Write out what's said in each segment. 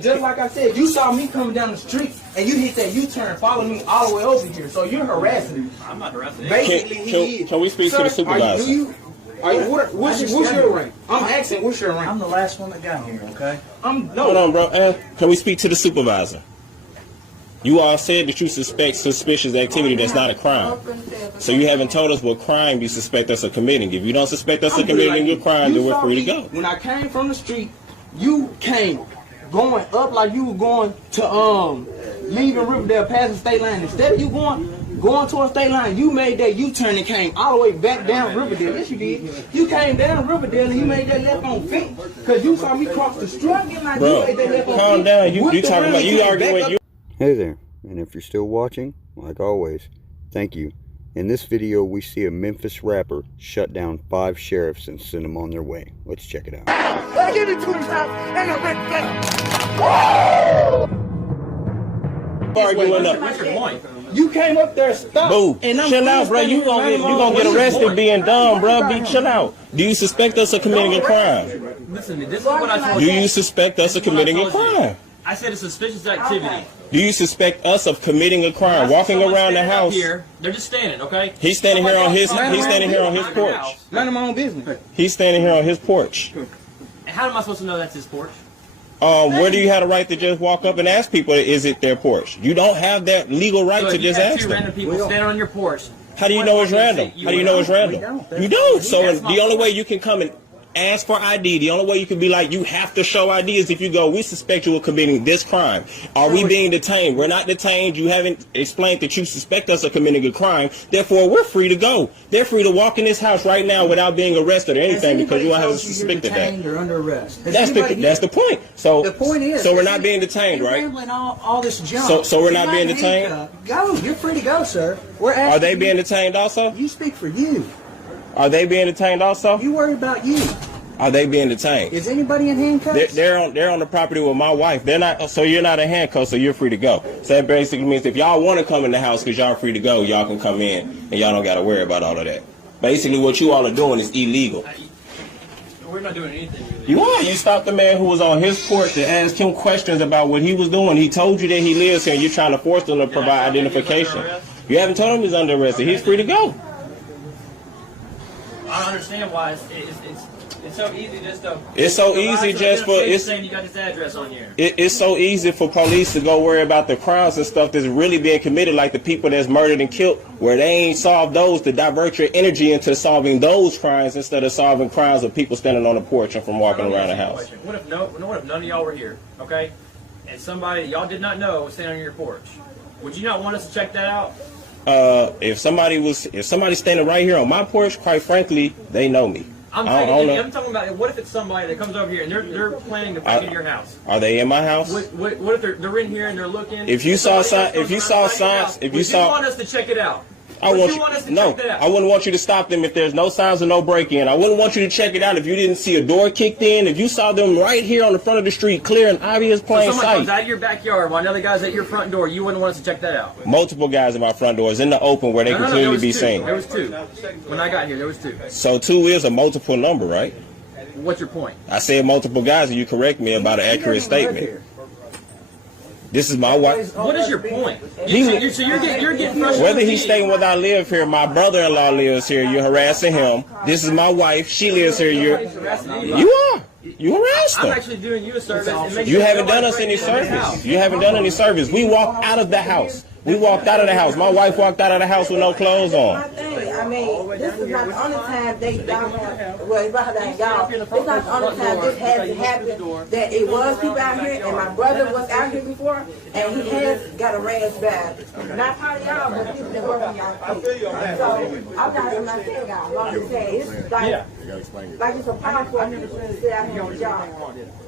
Just like I said, you saw me coming down the street and you hit that U-turn, follow me all the way over here. So you're harassing me. I'm not harassing. Basically, he is. Can we speak to the supervisor? What's your rank? I'm asking, what's your rank? I'm the last one that got here, okay? Hold on, bro. Can we speak to the supervisor? You all said that you suspect suspicious activity that's not a crime. So you haven't told us what crime you suspect us of committing. If you don't suspect us of committing a crime, then we're free to go. When I came from the street, you came going up like you were going to leaving Riverdale past the state line. Instead of you going towards state line, you made that U-turn and came all the way back down Riverdale. Yes, you did. You came down Riverdale and you made that left on feet because you saw me cross the street. Bro, calm down. You talking about you arguing with you. Hey there, and if you're still watching, like always, thank you. In this video, we see a Memphis rapper shut down 5 sheriffs and send them on their way. Let's check it out. I get into his house and I went What's your point? You came up there, stopped. Boo, and I'm chill out, bro. You gonna get arrested being dumb, bro. Chill out. Do you suspect us of committing a crime? Listen, this is what I told Do you. you suspect us of committing a crime? I said a suspicious activity. Do you suspect us of committing a crime? Walking around the house. Here, they're just standing, okay? He's standing here on his. He's standing here on his porch. None of my own business. He's standing here on his porch. And how am I supposed to know that's his porch? Where do you have the right to just walk up and ask people, is it their porch? You don't have that legal right to just ask two them. random people standing on your porch. How do you know it's random? How do you know it's random? You don't. So the only way you can come and ask for ID, the only way you can be like, you have to show ID is if you go, we suspect you of committing this crime. Are we being detained? We're not detained. You haven't explained that you suspect us of committing a crime. Therefore, we're free to go. They're free to walk in this house right now without being arrested or anything because you haven't suspected that. You're under arrest. That's the point. So the point is, so we're not being detained, right? All this junk. So we're not being detained. Go. You're free to go, sir. We're asking. Are they being detained also? You speak for you. Are they being detained also? You worry about you. Are they being detained? Is anybody in handcuffs? They're on the property with my wife. They're not. So you're not in handcuffs. So you're free to go. So that basically means if y'all want to come in the house because y'all free to go, y'all can come in and y'all don't got to worry about all of that. Basically, what you all are doing is illegal. We're not doing anything illegal. You are. You stopped the man who was on his porch to ask him questions about what he was doing. He told you that he lives here, and you're trying to force him to provide identification. You haven't told him he's under arrest. He's free to go. I don't understand why it's so easy just to. It's so easy just for it's saying you got this address on here. It's so easy for police to go worry about the crimes and stuff that's really being committed, like the people that's murdered and killed, where they ain't solved those, to divert your energy into solving those crimes instead of solving crimes of people standing on the porch and from walking around the house. What if none of y'all were here, okay? And somebody y'all did not know was standing on your porch. Would you not want us to check that out? If somebody's standing right here on my porch, quite frankly, they know me. I'm talking about what if it's somebody that comes over here and they're planning to break into your house? Are they in my house? What if they're in here and they're looking? If you saw signs, would you want us to check it out? I wouldn't want you to stop them if there's no signs of no break-in. I wouldn't want you to check it out if you didn't see a door kicked in. If you saw them right here on the front of the street, clear and obvious, plain sight. sight. Comes out of your backyard while another guy's at your front door. You wouldn't want us to check that out. Multiple guys at my front doors in the open where they can clearly be seen. There was 2. When I got here, there was 2. So 2 is a multiple number, right? What's your point? I said multiple guys, and you correct me about an accurate statement. This is my wife. What is your point? So you're getting frustrated. Whether he's staying where I live here, my brother-in-law lives here, you're harassing him. This is my wife. She lives here. You are. You harassed her. I'm actually doing you a service. You haven't done us any service. You haven't done any service. We walked out of the house. We walked out of the house. My wife walked out of the house with no clothes on. I mean, this is not the only time it's not the only time this has happened, that it was people out here, and my brother was out here before, and he has got a raised bad. Not part of y'all, but people that work on y'all feet. So, I'm not saying y'all, like I'm saying, it's like it's a powerful thing to sit out here with y'all,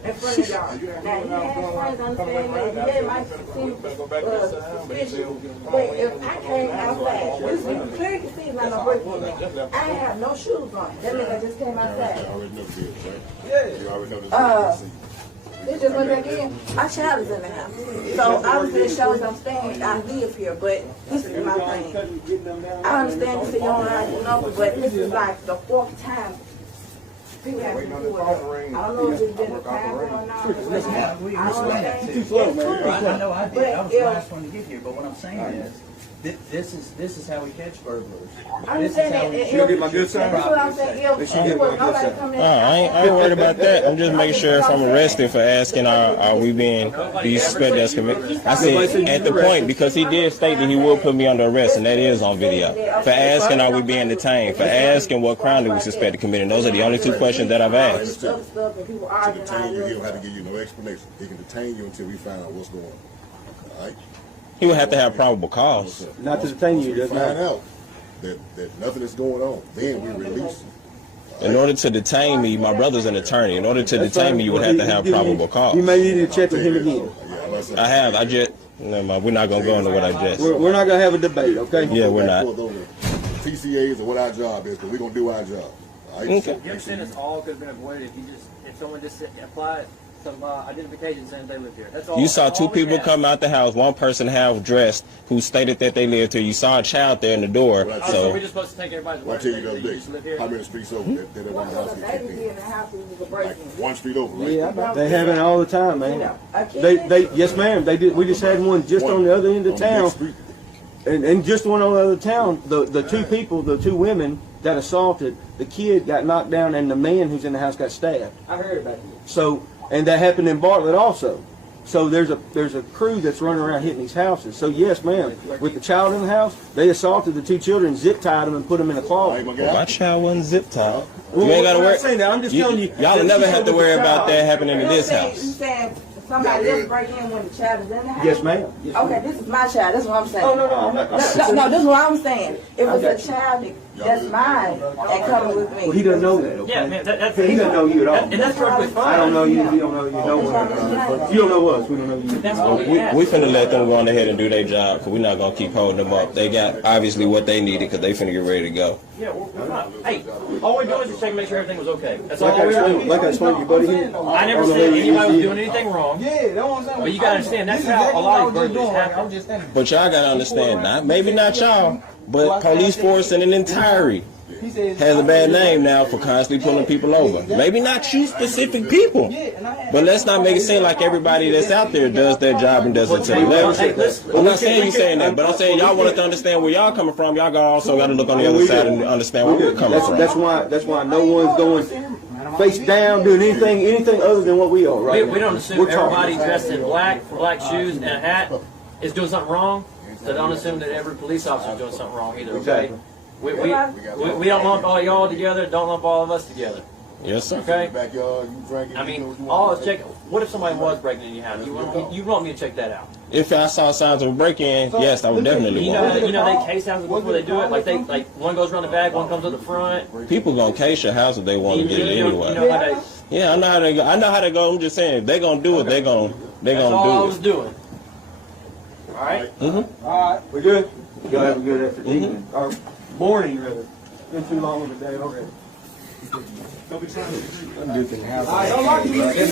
in front of y'all. Now, you have friends understand that, yeah, it might seem suspicious, but if I came outside, you clearly can see like no break. I ain't have no shoes on. That means I just came outside. They just went back in. My child is in the house. So obviously it shows I'm staying, I live here, but this is my thing. I understand this is your own life, but this is like the 4th time people have to do with it. I don't know if it's been a time or not. I don't know. Too slow, man. I know I did. I was But the last one to get here. But what I'm saying is, this is how we catch burglars. I understand that. Should I get my good side? That's what I'm saying. They should get my good side. I ain't worried about that. I'm just making sure if I'm arrested for asking, are we being, do you suspect us committed? I said, at the point, because he did state that he will put me under arrest, and that is on video. For asking, are we being detained? For asking, what crime do we suspect of committing? Those are the only two questions that I've asked. To detain you, he don't have to give you no explanation. He can detain you until we find out what's going on. All right? He would have to have probable cause. Not to detain you, doesn't Find matter. out that nothing is going on. Then we release you. In order to detain me, my brother's an attorney. In order to detain me, you would have to have probable cause. You may need to check with him again. I have. I just. Never mind. We're not gonna go into what I just. We're not gonna have a debate, okay? Yeah, we're not. TCAs and what our job is, because we're gonna do our job. All right? Okay. You understand this all could have been avoided if someone just applied some identification saying they live here. That's all. You saw that's two all we people have. come out the house. One person half dressed who stated that they lived here. You saw a child there in the door. Oh, so So we're just supposed to take everybody's Well, I word tell that you the they other just live day, here? how many streets over that in the house get kicked in? Like one street over, right? Yeah, they have it all the time, man. They, yes, ma'am. They did. We just had one just on the other end of On the next town, street. and just one on the other town. The two people, the two women that assaulted the kid got knocked down, and the man who's in the house got stabbed. I heard about this. So, and that happened in Bartlett also. So there's a crew that's running around hitting these houses. So yes, ma'am, with the child in the house, they assaulted the two children, zip tied them, and put them in a All right, closet. my guy. my child wasn't zip tied. Well, You ain't gotta I'm worry. not saying that. I'm just telling you. Y'all will that never she have to said worry with the about child. that happening in this You house. saying somebody else break in when the child is in the house? Yes, ma'am. Yes, Okay, ma'am. this is my child. That's what I'm saying. Oh no, I'm not. No, this is what I'm saying. If it's a child that's mine and coming with me. Well, he doesn't know that. Okay? Yeah, man, that's He doesn't know you at all. and that's perfectly fine. I don't know you. You don't know you. No one. You don't know us. We don't know you. That's what we have. We finna let them go on ahead and do their job, because we're not gonna keep holding them up. They got obviously what they needed, because they finna get ready to go. Yeah, we're fine. Hey, all we're doing is just checking to make sure everything was okay. That's all Like I we're doing. explained, to you, buddy. I never said anybody was doing anything wrong. Yeah, that's what I'm saying. But you gotta understand, that's how a lot of these burglaries happen. just saying. But y'all gotta understand, maybe not y'all, but police force in an entirety has a bad name now for constantly pulling people over. Maybe not you specific people, but let's not make it seem like everybody that's out there does their job and does it to the level. I'm not saying you saying that, but I'm saying y'all want us to understand where y'all coming from. Y'all also got to look on the other side and understand where we're coming from. That's why no one's going face down doing anything other than what we are. Right? We don't assume We're talking. everybody dressed in black shoes and a hat is doing something wrong. So don't assume that every police officer is doing something wrong either. Okay. Exactly. We don't lump all y'all together. Don't lump all of us together. Yes, sir. Okay. Backyard, you drinking. I you know mean, what you all want. is check. What if somebody was breaking in your house? You want me to check that out? If I saw signs of a break-in, yes, I would definitely You want it. know they case houses before they do it. Like one goes around the back, one comes to the front. People gonna case your house if they want to get it You anyway. know how they. Yeah, I know how they go. I know how they go. I'm just saying, if they gonna do it, they gonna That's all I do was it. doing. All right. All right, we're good. Y'all have a good afternoon. Or morning, rather. It's been too long of a day already.